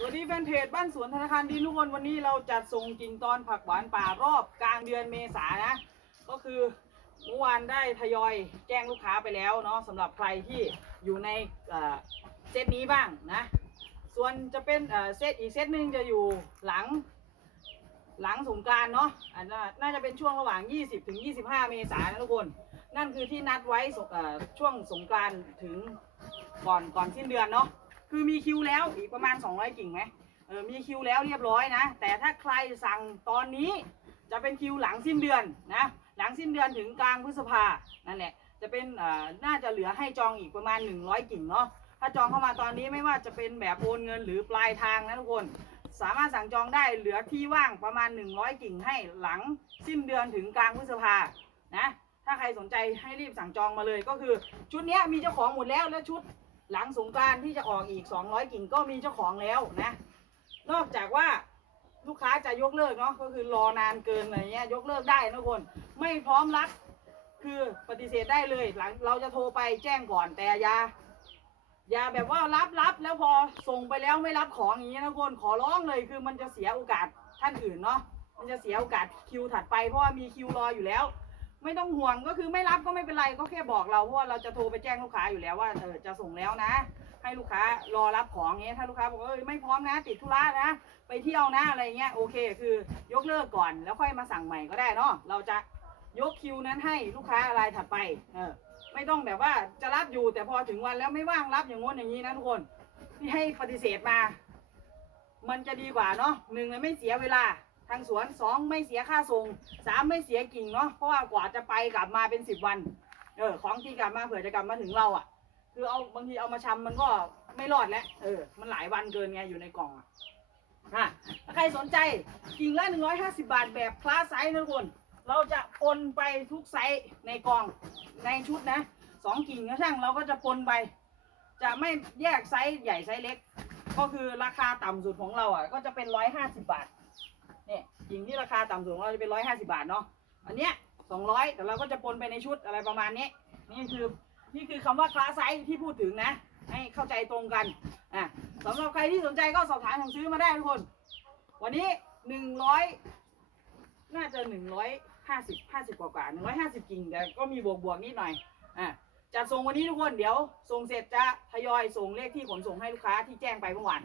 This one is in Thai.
สวัสดีแฟนเพจบ้านสวนธนาคารดินทุกคนวันนี้เราจัดส่งกิ่งตอนผักหวานป่ารอบกลางเดือนเมษานะ ก็คือเมื่อวานได้ทยอยแจ้งลูกค้าไปแล้วเนาะสำหรับใครที่อยู่ในเซตนี้บ้างนะ ส่วนจะเป็นเซตอีกเซตหนึ่งจะอยู่หลังหลังสงกานต์เนาะอันน่าน่าจะเป็นช่วงระหว่าง 20 ถึง 25 เมษายนนะทุกคน นั่นคือที่นัดไว้ช่วงสงกานต์ถึงก่อนก่อนสิ้นเดือนเนาะ คือมีคิวแล้วอีกประมาณ 200 กิ่งไหมเออมีคิวแล้วเรียบร้อยนะ แต่ถ้าใครสั่งตอนนี้จะเป็นคิวหลังสิ้นเดือนนะหลังสิ้นเดือนถึงกลางพฤษภานั่นแหละจะเป็นอ่น่าจะเหลือให้จองอีกประมาณ 100 กิ่งเนาะถ้าจองเข้ามาตอนนี้ไม่ว่าจะเป็นแบบโอนเงินหรือปลายทางนะทุกคน สามารถสั่งจองได้เหลือที่ว่างประมาณ 100 กิ่งให้หลังสิ้นเดือนถึงกลางพฤษภานะถ้าใครสนใจให้รีบสั่งจองมาเลยก็คือ ชุดนี้มีเจ้าของหมดแล้วและชุด หลังสงกรารที่จะออกอีก 200 กิ่งก็มีเจ้าของแล้วนะ นอกจากว่าลูกค้าจะยกเลิกเนาะก็คือรอนานเกินอะไรเงี้ยยกเลิกได้นะคนไม่พร้อมรับคือปฏิเสธได้เลยหลังเราจะโทรไปแจ้งก่อนแต่ยาอย่าแบบว่ารับรับแล้วพอส่งไปแล้วไม่รับของอย่างเงี้ยนะคนขอร้องเลยคือมันจะเสียโอกาสท่านอื่นเนาะมันจะเสียโอกาสคิวถัดไปเพราะว่ามีคิวรออยู่แล้ว ไม่ต้องห่วงก็คือไม่รับก็ไม่เป็นไรก็แค่บอกเราเพราะว่าเราจะโทรไปแจ้งลูกค้าอยู่แล้วว่าเออจะส่งแล้วนะ ให้ลูกค้ารอรับของเงี้ยถ้าลูกค้าบอกว่าเออไม่พร้อมนะ ติดธุระนะ ไปเที่ยวนะอะไรเงี้ยโอเค คือยกเลิกก่อนแล้วค่อยมาสั่งใหม่ก็ได้เนาะเราจะยกคิวนั้นให้ลูกค้ารายถัดไปเออไม่ต้องแบบว่าจะรับอยู่แต่พอถึงวันแล้วไม่ว่างรับอย่างง้นอย่างนี้นะทุกคนที่ให้ปฏิเสธมา มันจะดีกว่าเนาะหนึ่งเลยไม่เสียเวลา ทางสวนสองไม่เสียค่าส่งสามไม่เสียกิ่งเนาะเพราะว่ากว่าจะไปกลับมาเป็นสิบวันเออของที่กลับมาเผื่อจะกลับมาถึงเราอะ่ะ คือเอาบางทีเอามาชำมันก็ไม่รอดแล้วเออ มันหลายวันเกินไงอยู่ในกล่องอะอะถ้าใครสนใจกิ่งละหนึ่งร้อยห้าสิบาทแบบคลาสไซส์นะทุกคนเราจะปนไปทุกไซส์ในกล่องในชุดนะสองกิ่งก็ช่างเราก็จะปนไป จะไม่แยกไซส์ใหญ่ไซส์เล็ก ก็คือราคาต่ำสุดของเราอะก็จะเป็นร้อยห้าสิบาท เนี่ยกิ่งที่ราคาต่ำสุดของเราจะเป็นร้อยห้าสิบาทเนาะอันเนี้ยสองร้อยแต่เราก็จะปนไปในชุดอะไรประมาณนี้นี่คือนี่คือคำว่าคลาสไซส์ที่พูดถึงนะ ให้เข้าใจตรงกันอะสำหรับใครที่สนใจก็สอบถามสั่งซื้อมาได้ทุกคน วันนี้หนึ่งร้อยน่าจะหนึ่งร้อยห้าสิบห้าสิบกว่าๆหนึ่งร้อยห้าสิบกิ่งแต่ก็มีบวกบวกนิดหน่อยอะจัดส่งวันนี้ทุกคนเดี๋ยวส่งเสร็จจะทยอยส่งเลขที่ขนส่งให้ลูกค้าที่แจ้งไปเมื่อวาน